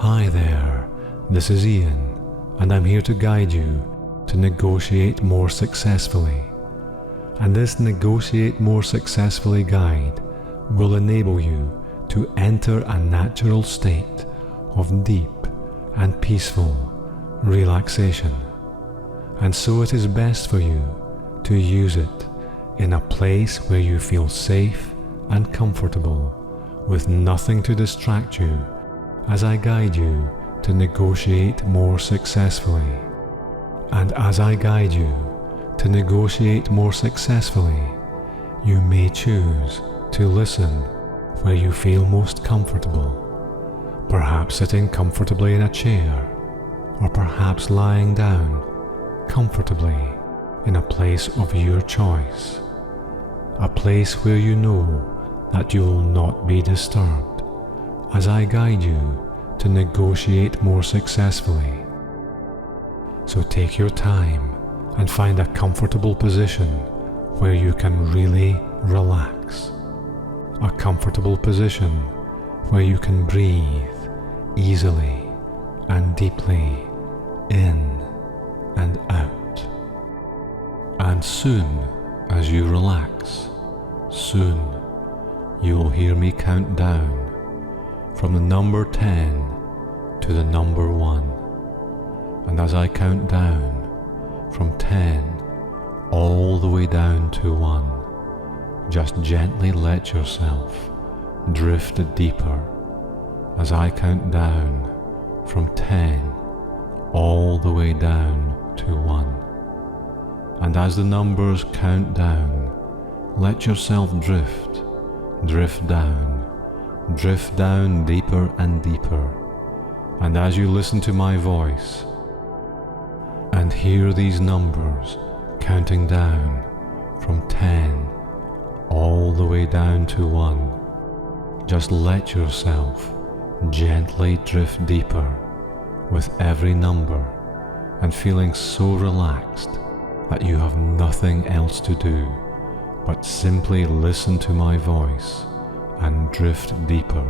Hi there, this is Ian, and I'm here to guide you to negotiate more successfully. And this Negotiate More Successfully guide will enable you to enter a natural state of deep and peaceful relaxation. And so it is best for you to use it in a place where you feel safe and comfortable, with nothing to distract you, as I guide you to negotiate more successfully. And as I guide you to negotiate more successfully, you may choose to listen where you feel most comfortable, perhaps sitting comfortably in a chair, or perhaps lying down comfortably in a place of your choice, a place where you know that you will not be disturbed, as I guide you to negotiate more successfully. So take your time and find a comfortable position where you can really relax, a comfortable position where you can breathe easily and deeply in and out. And soon as you relax, soon you will hear me count down from the number 10 to the number 1. And as I count down from 10 all the way down to 1, just gently let yourself drift deeper as I count down from 10 all the way down to 1. And as the numbers count down, let yourself drift down deeper and deeper. And as you listen to my voice and hear these numbers counting down from 10 all the way down to 1, just let yourself gently drift deeper with every number, and feeling so relaxed that you have nothing else to do but simply listen to my voice and drift deeper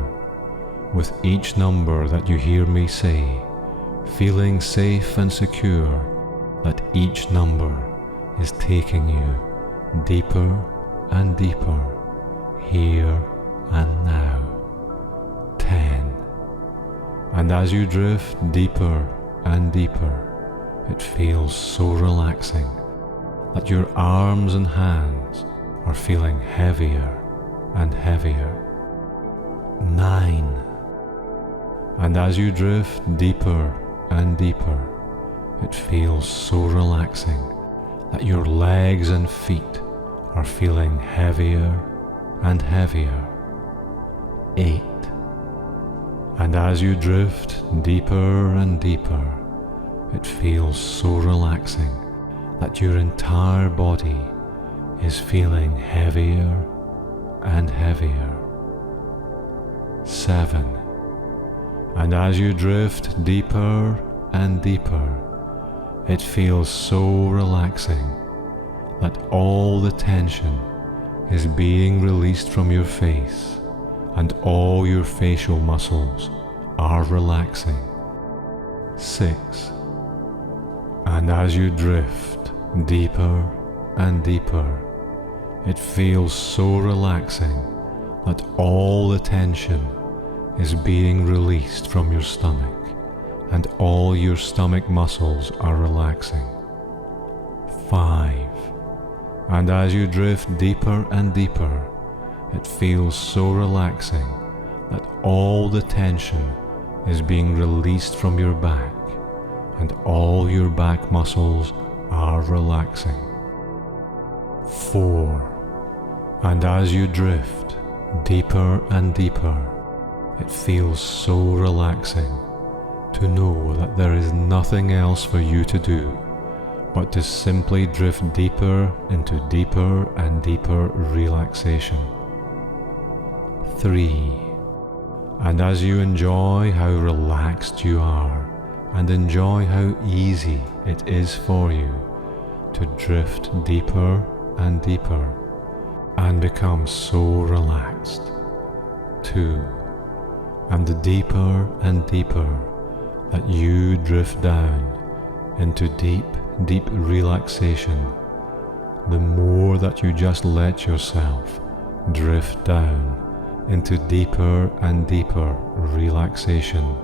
with each number that you hear me say, feeling safe and secure that each number is taking you deeper and deeper, here and now. 10. And as you drift deeper and deeper, it feels so relaxing that your arms and hands are feeling heavier and heavier. 9. And as you drift deeper and deeper, it feels so relaxing that your legs and feet are feeling heavier and heavier. 8. And as you drift deeper and deeper, it feels so relaxing that your entire body is feeling heavier and heavier. 7. And as you drift deeper and deeper, it feels so relaxing that all the tension is being released from your face, and all your facial muscles are relaxing. 6. And as you drift deeper and deeper, it feels so relaxing that all the tension is being released from your stomach, and all your stomach muscles are relaxing. 5. And as you drift deeper and deeper, it feels so relaxing that all the tension is being released from your back, and all your back muscles are relaxing. 4. And as you drift deeper and deeper, it feels so relaxing to know that there is nothing else for you to do but to simply drift deeper into deeper and deeper relaxation. 3. And as you enjoy how relaxed you are, and enjoy how easy it is for you to drift deeper and deeper and become so relaxed. 2. And the deeper and deeper that you drift down into deep, deep relaxation, the more that you just let yourself drift down into deeper and deeper relaxation.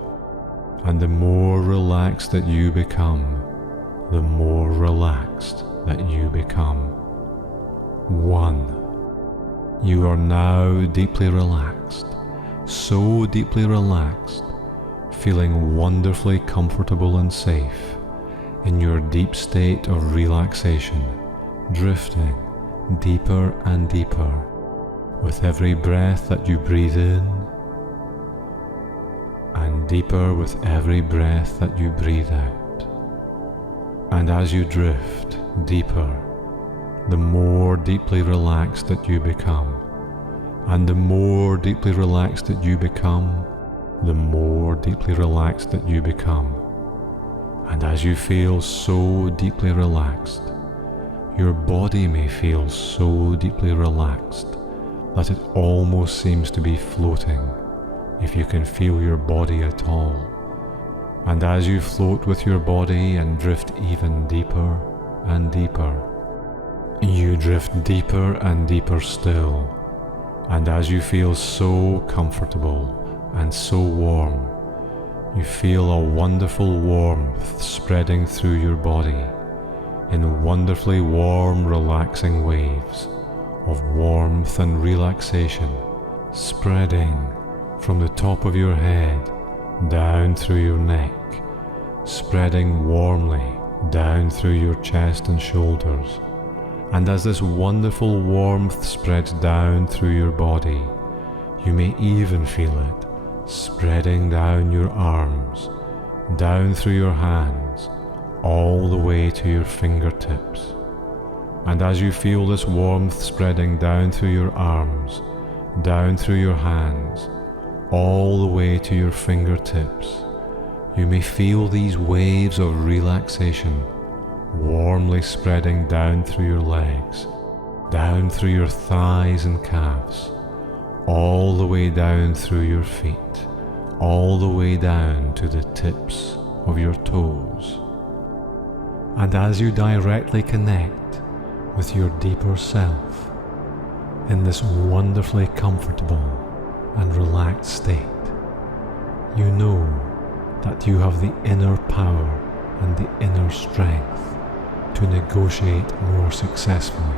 And the more relaxed that you become, the more relaxed that you become. 1. You are now deeply relaxed, so deeply relaxed, feeling wonderfully comfortable and safe in your deep state of relaxation, drifting deeper and deeper with every breath that you breathe in, and deeper with every breath that you breathe out. And as you drift deeper, the more deeply relaxed that you become, and the more deeply relaxed that you become, the more deeply relaxed that you become. And as you feel so deeply relaxed, your body may feel so deeply relaxed that it almost seems to be floating, if you can feel your body at all. And as you float with your body and drift even deeper and deeper, you drift deeper and deeper still. And as you feel so comfortable and so warm, you feel a wonderful warmth spreading through your body in wonderfully warm, relaxing waves of warmth and relaxation, spreading from the top of your head down through your neck, spreading warmly down through your chest and shoulders. And as this wonderful warmth spreads down through your body, you may even feel it spreading down your arms, down through your hands, all the way to your fingertips. And as you feel this warmth spreading down through your arms, down through your hands, all the way to your fingertips, you may feel these waves of relaxation warmly spreading down through your legs, down through your thighs and calves, all the way down through your feet, all the way down to the tips of your toes. And as you directly connect with your deeper self in this wonderfully comfortable and relaxed state, you know that you have the inner power and the inner strength to negotiate more successfully.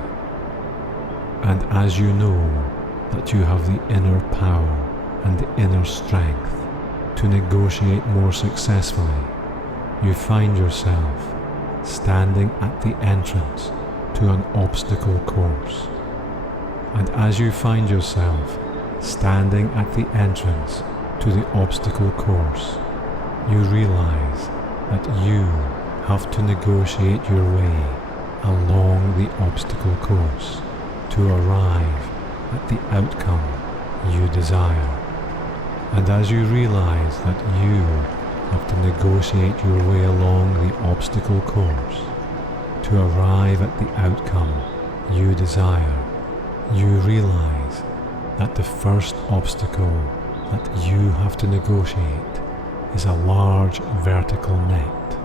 And as you know that you have the inner power and the inner strength to negotiate more successfully, you find yourself standing at the entrance to an obstacle course. And as you find yourself standing at the entrance to the obstacle course, you realize that you have to negotiate your way along the obstacle course to arrive at the outcome you desire. And as you realize that you have to negotiate your way along the obstacle course to arrive at the outcome you desire, you realize that the first obstacle that you have to negotiate is a large vertical net.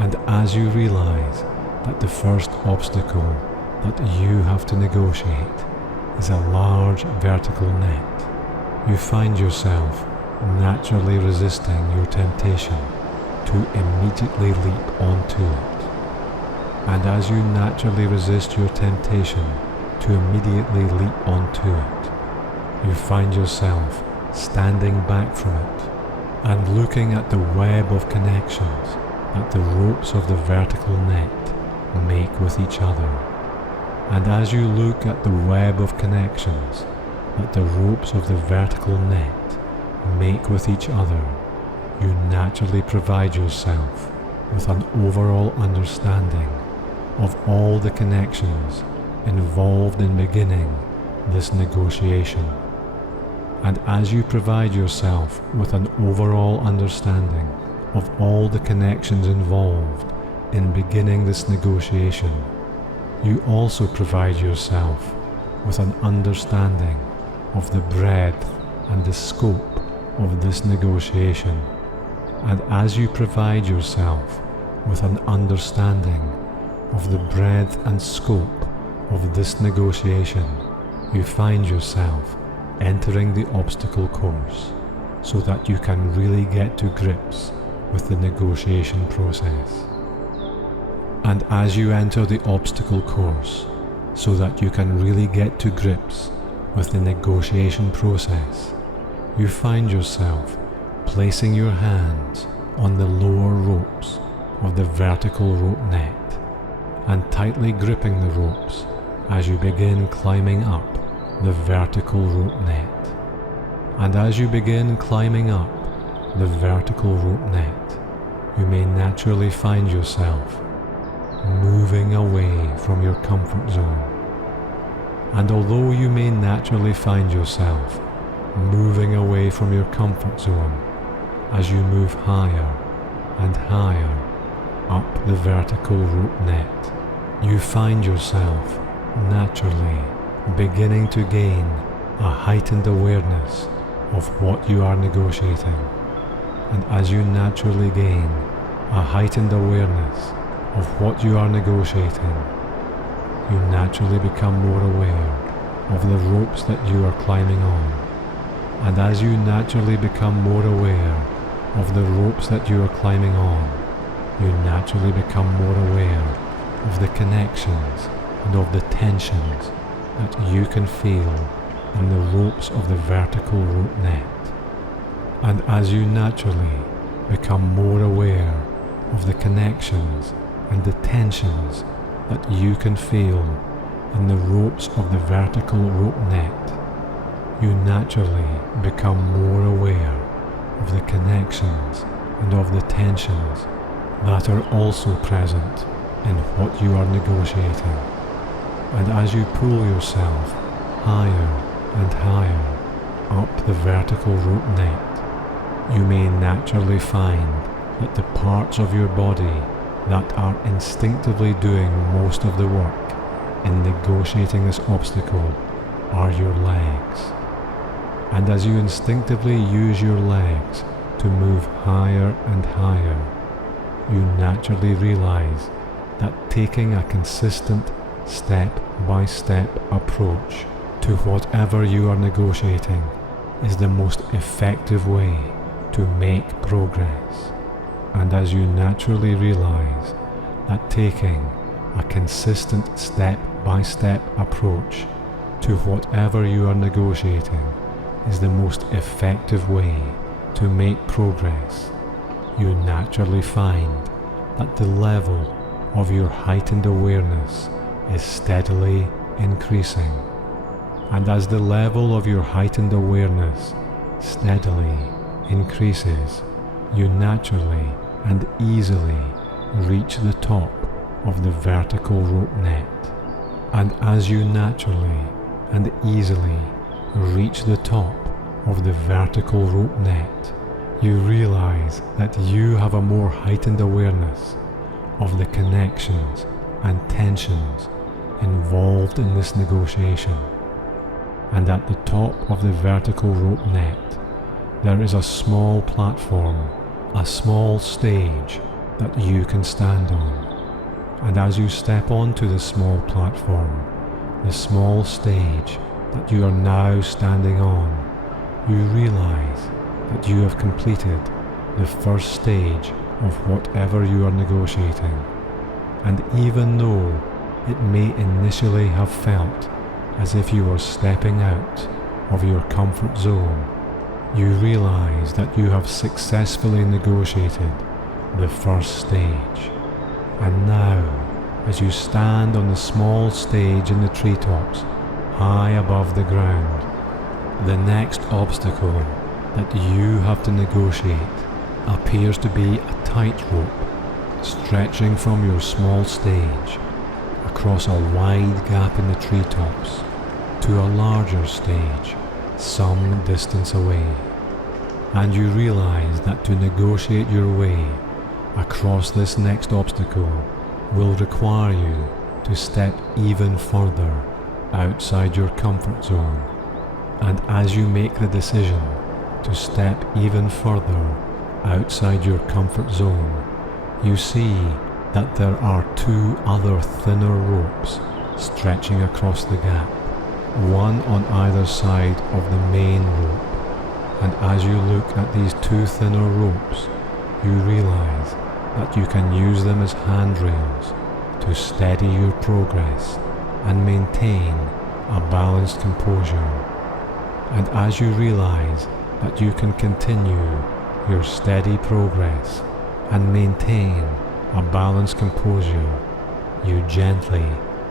And as you realize that the first obstacle that you have to negotiate is a large vertical net, you find yourself naturally resisting your temptation to immediately leap onto it. And as you naturally resist your temptation to immediately leap onto it, you find yourself standing back from it and looking at the web of connections that the ropes of the vertical net make with each other. And as you look at the web of connections that the ropes of the vertical net make with each other, you naturally provide yourself with an overall understanding of all the connections involved in beginning this negotiation. And as you provide yourself with an overall understanding of all the connections involved in beginning this negotiation, you also provide yourself with an understanding of the breadth and the scope of this negotiation, and as you provide yourself with an understanding of the breadth and scope of this negotiation, you find yourself entering the obstacle course so that you can really get to grips with the negotiation process. And as you enter the obstacle course so that you can really get to grips with the negotiation process, you find yourself placing your hands on the lower ropes of the vertical rope net and tightly gripping the ropes as you begin climbing up the vertical rope net. And as you begin climbing up the vertical rope net, you may naturally find yourself moving away from your comfort zone. And although you may naturally find yourself moving away from your comfort zone as you move higher and higher up the vertical rope net, you find yourself naturally beginning to gain a heightened awareness of what you are negotiating. And as you naturally gain a heightened awareness of what you are negotiating, you naturally become more aware of the ropes that you are climbing on. And as you naturally become more aware of the ropes that you are climbing on, you naturally become more aware of the connections and of the tensions that you can feel in the ropes of the vertical rope net. And as you naturally become more aware of the connections and the tensions that you can feel in the ropes of the vertical rope net, you naturally become more aware of the connections and of the tensions that are also present in what you are negotiating. And as you pull yourself higher and higher up the vertical rope net, you may naturally find that the parts of your body that are instinctively doing most of the work in negotiating this obstacle are your legs. And as you instinctively use your legs to move higher and higher, you naturally realize that taking a consistent step-by-step approach to whatever you are negotiating is the most effective way to make progress. And as you naturally realize that taking a consistent step-by-step approach to whatever you are negotiating is the most effective way to make progress, you naturally find that the level of your heightened awareness is steadily increasing. And as the level of your heightened awareness steadily increases, you naturally and easily reach the top of the vertical rope net. And as you naturally and easily reach the top of the vertical rope net, you realize that you have a more heightened awareness of the connections and tensions involved in this negotiation. And at the top of the vertical rope net, there is a small platform, a small stage that you can stand on. And as you step onto the small platform, the small stage that you are now standing on, you realize that you have completed the first stage of whatever you are negotiating. And even though it may initially have felt as if you were stepping out of your comfort zone, you realize that you have successfully negotiated the first stage. And now, as you stand on the small stage in the treetops, high above the ground, the next obstacle that you have to negotiate appears to be a tightrope stretching from your small stage across a wide gap in the treetops to a larger stage some distance away. And you realize that to negotiate your way across this next obstacle will require you to step even further outside your comfort zone. And as you make the decision to step even further outside your comfort zone, you see that there are two other thinner ropes stretching across the gap, one on either side of the main rope. And as you look at these two thinner ropes, you realize that you can use them as handrails to steady your progress and maintain a balanced composure. And as you realize that you can continue your steady progress and maintain a balanced composure, you gently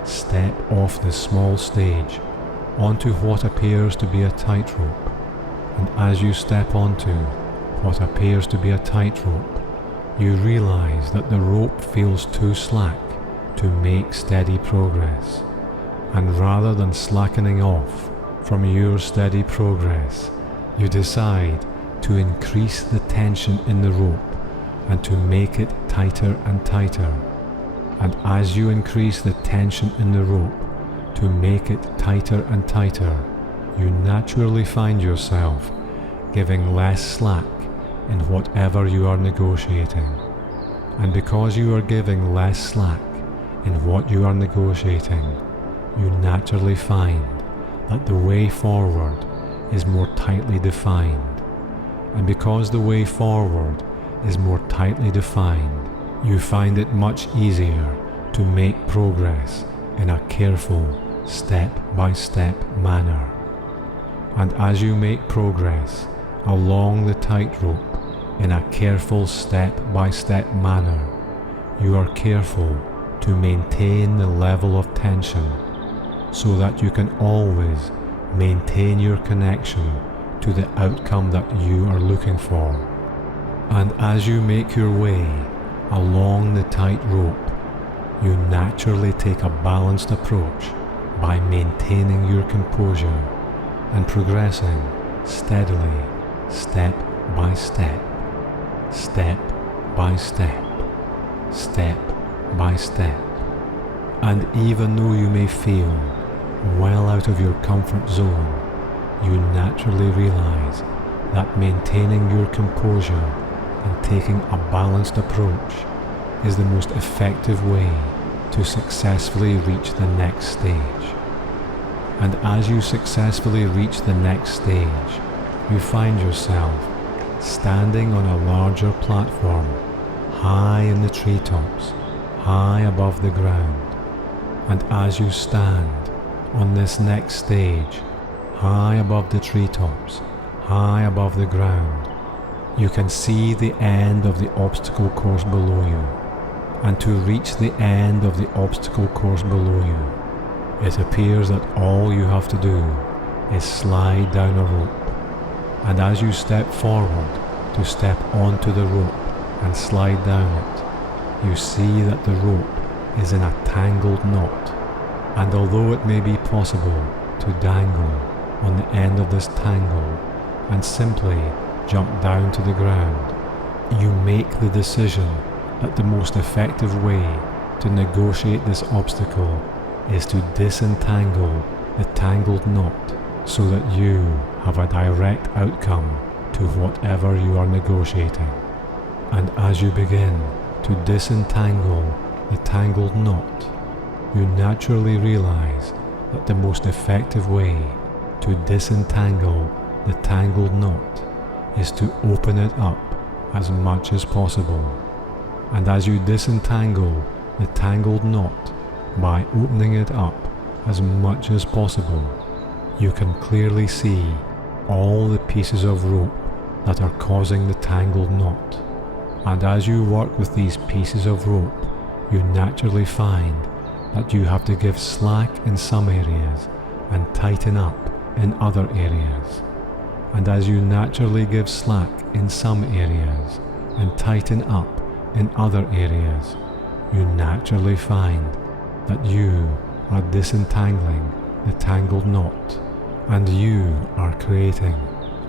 step off the small stage onto what appears to be a tightrope. And as you step onto what appears to be a tightrope, you realize that the rope feels too slack to make steady progress. And rather than slackening off from your steady progress, you decide to increase the tension in the rope and to make it tighter and tighter. And as you increase the tension in the rope to make it tighter and tighter, you naturally find yourself giving less slack in whatever you are negotiating. And because you are giving less slack in what you are negotiating, you naturally find that the way forward is more tightly defined. And because the way forward is more tightly defined, you find it much easier to make progress in a careful, step-by-step manner. And as you make progress along the tightrope in a careful step-by-step manner, you are careful to maintain the level of tension so that you can always maintain your connection to the outcome that you are looking for. And as you make your way along the tightrope, you naturally take a balanced approach by maintaining your composure and progressing steadily, step by step, step by step, step by step. And even though you may feel well out of your comfort zone, you naturally realize that maintaining your composure and taking a balanced approach is the most effective way to successfully reach the next stage. And as you successfully reach the next stage, you find yourself standing on a larger platform, high in the treetops, high above the ground. And as you stand on this next stage, high above the treetops, high above the ground, you can see the end of the obstacle course below you. And to reach the end of the obstacle course below you, it appears that all you have to do is slide down a rope. And as you step forward to step onto the rope and slide down it, you see that the rope is in a tangled knot. And although it may be possible to dangle on the end of this tangle and simply jump down to the ground, you make the decision that the most effective way to negotiate this obstacle is to disentangle the tangled knot so that you have a direct outcome to whatever you are negotiating. And as you begin to disentangle the tangled knot, you naturally realize that the most effective way to disentangle the tangled knot is to open it up as much as possible. And as you disentangle the tangled knot by opening it up as much as possible, you can clearly see all the pieces of rope that are causing the tangled knot. And as you work with these pieces of rope, you naturally find that you have to give slack in some areas and tighten up in other areas. And as you naturally give slack in some areas and tighten up in other areas, you naturally find that you are disentangling the tangled knot, and you are creating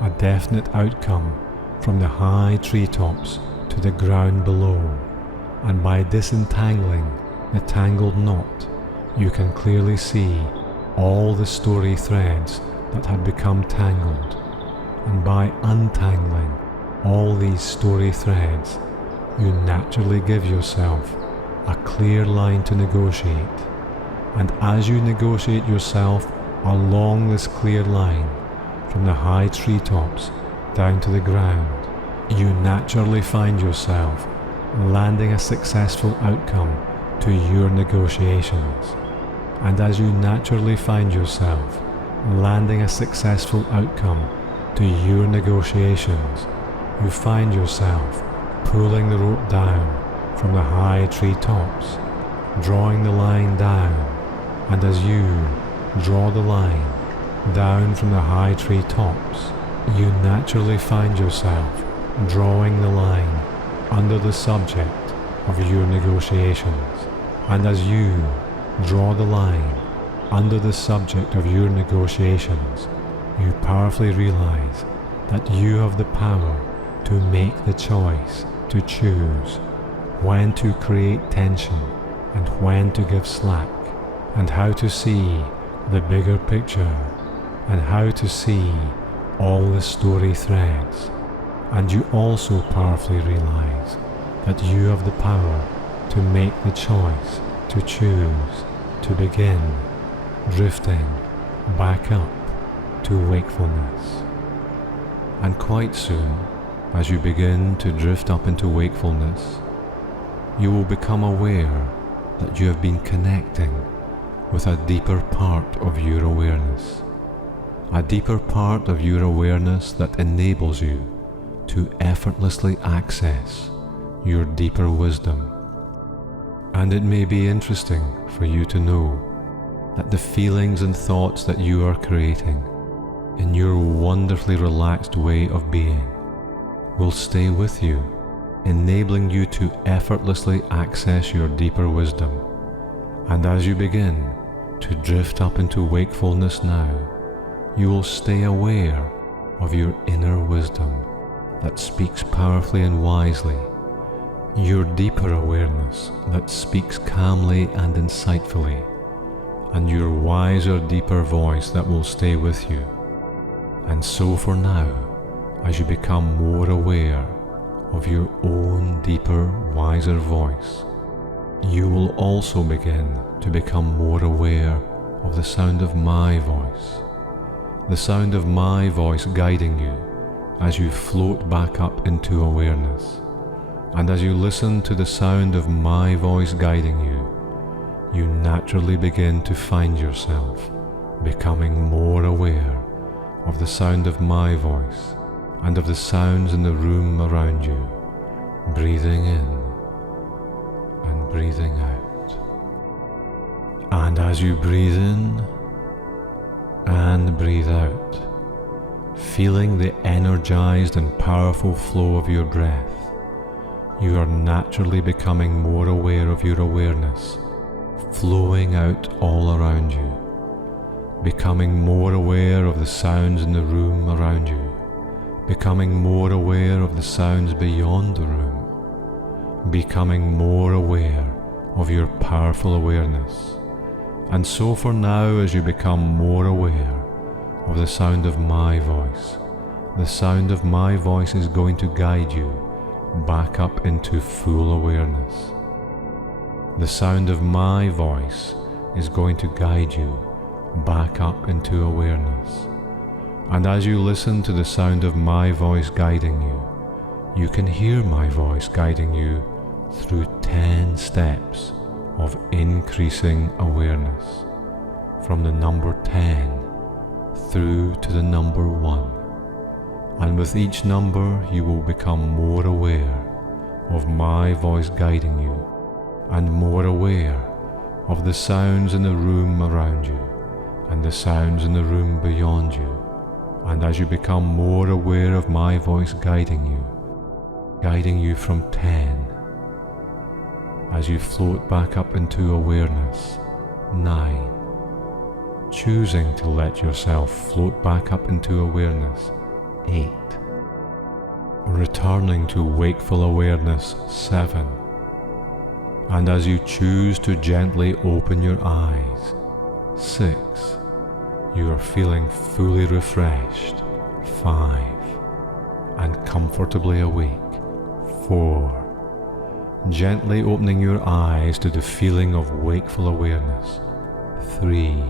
a definite outcome from the high treetops to the ground below. And by disentangling the tangled knot, you can clearly see all the story threads that had become tangled. And by untangling all these story threads, you naturally give yourself a clear line to negotiate. And as you negotiate yourself along this clear line, from the high treetops down to the ground, you naturally find yourself landing a successful outcome to your negotiations. And as you naturally find yourself landing a successful outcome to your negotiations, you find yourself pulling the rope down from the high treetops, drawing the line down, and as you draw the line down from the high treetops, you naturally find yourself drawing the line under the subject of your negotiations. And as you draw the line under the subject of your negotiations, you powerfully realize that you have the power to make the choice to choose when to create tension and when to give slack, and how to see the bigger picture, and how to see all the story threads. And you also powerfully realize that you have the power to make the choice to choose to begin drifting back up to wakefulness. And quite soon, as you begin to drift up into wakefulness, you will become aware that you have been connecting with a deeper part of your awareness. A deeper part of your awareness that enables you to effortlessly access your deeper wisdom. And it may be interesting for you to know that the feelings and thoughts that you are creating in your wonderfully relaxed way of being will stay with you, enabling you to effortlessly access your deeper wisdom. And as you begin to drift up into wakefulness now, you will stay aware of your inner wisdom that speaks powerfully and wisely, your deeper awareness that speaks calmly and insightfully, and your wiser, deeper voice that will stay with you. And so for now, as you become more aware of your own deeper, wiser voice, you will also begin to become more aware of the sound of my voice, the sound of my voice guiding you as you float back up into awareness. And as you listen to the sound of my voice guiding you, you naturally begin to find yourself becoming more aware of the sound of my voice and of the sounds in the room around you, breathing in and breathing out. And as you breathe in and breathe out, feeling the energized and powerful flow of your breath, you are naturally becoming more aware of your awareness, flowing out all around you, becoming more aware of the sounds in the room around you, becoming more aware of the sounds beyond the room, becoming more aware of your powerful awareness. And so for now, as you become more aware of the sound of my voice, the sound of my voice is going to guide you back up into full awareness. The sound of my voice is going to guide you back up into awareness. And as you listen to the sound of my voice guiding you, you can hear my voice guiding you through 10 steps of increasing awareness, from the number 10 through to the number 1. And with each number you will become more aware of my voice guiding you, and more aware of the sounds in the room around you and the sounds in the room beyond you. And as you become more aware of my voice guiding you from 10, as you float back up into awareness, 9, choosing to let yourself float back up into awareness, 8, returning to wakeful awareness, 7, and as you choose to gently open your eyes, 6, you are feeling fully refreshed, 5. And comfortably awake. 4. Gently opening your eyes to the feeling of wakeful awareness. 3.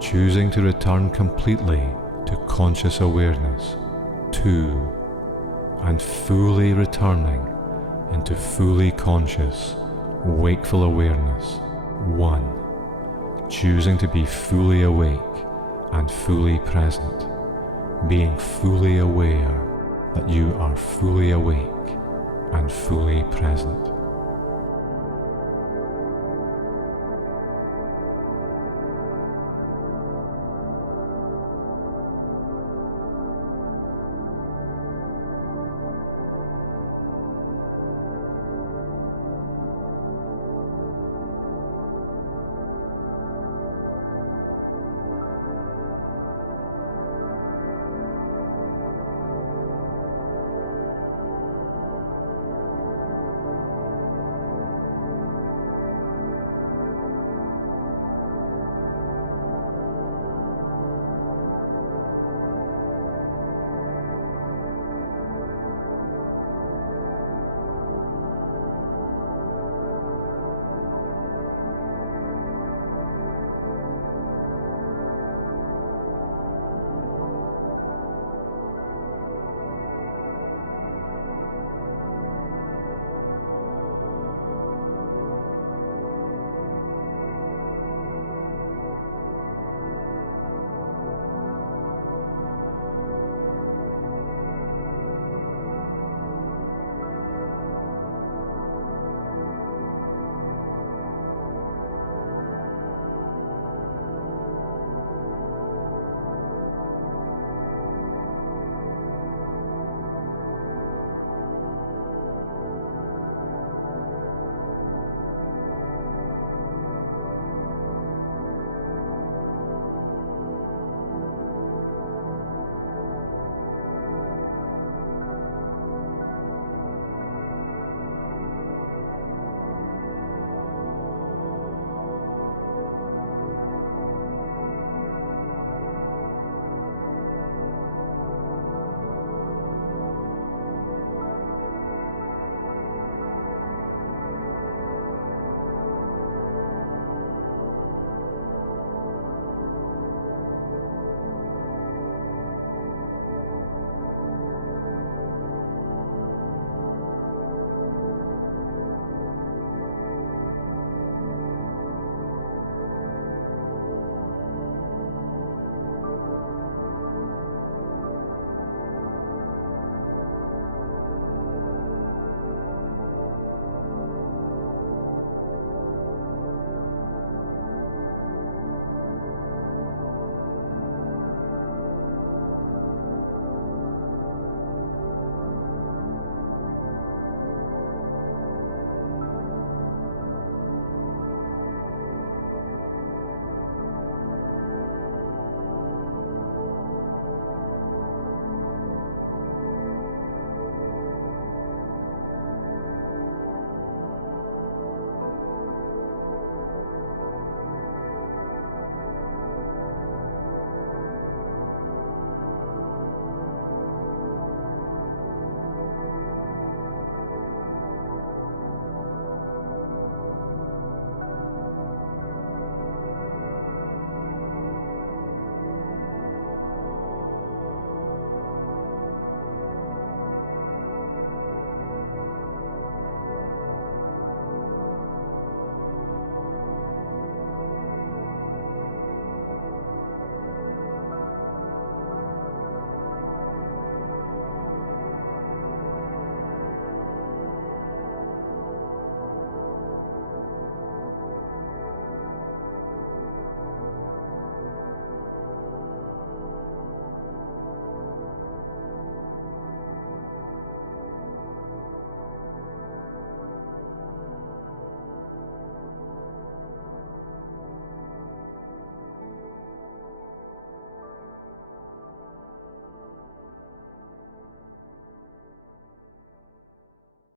Choosing to return completely to conscious awareness. 2. And fully returning into fully conscious, wakeful awareness. 1. Choosing to be fully awake and fully present, being fully aware that you are fully awake and fully present.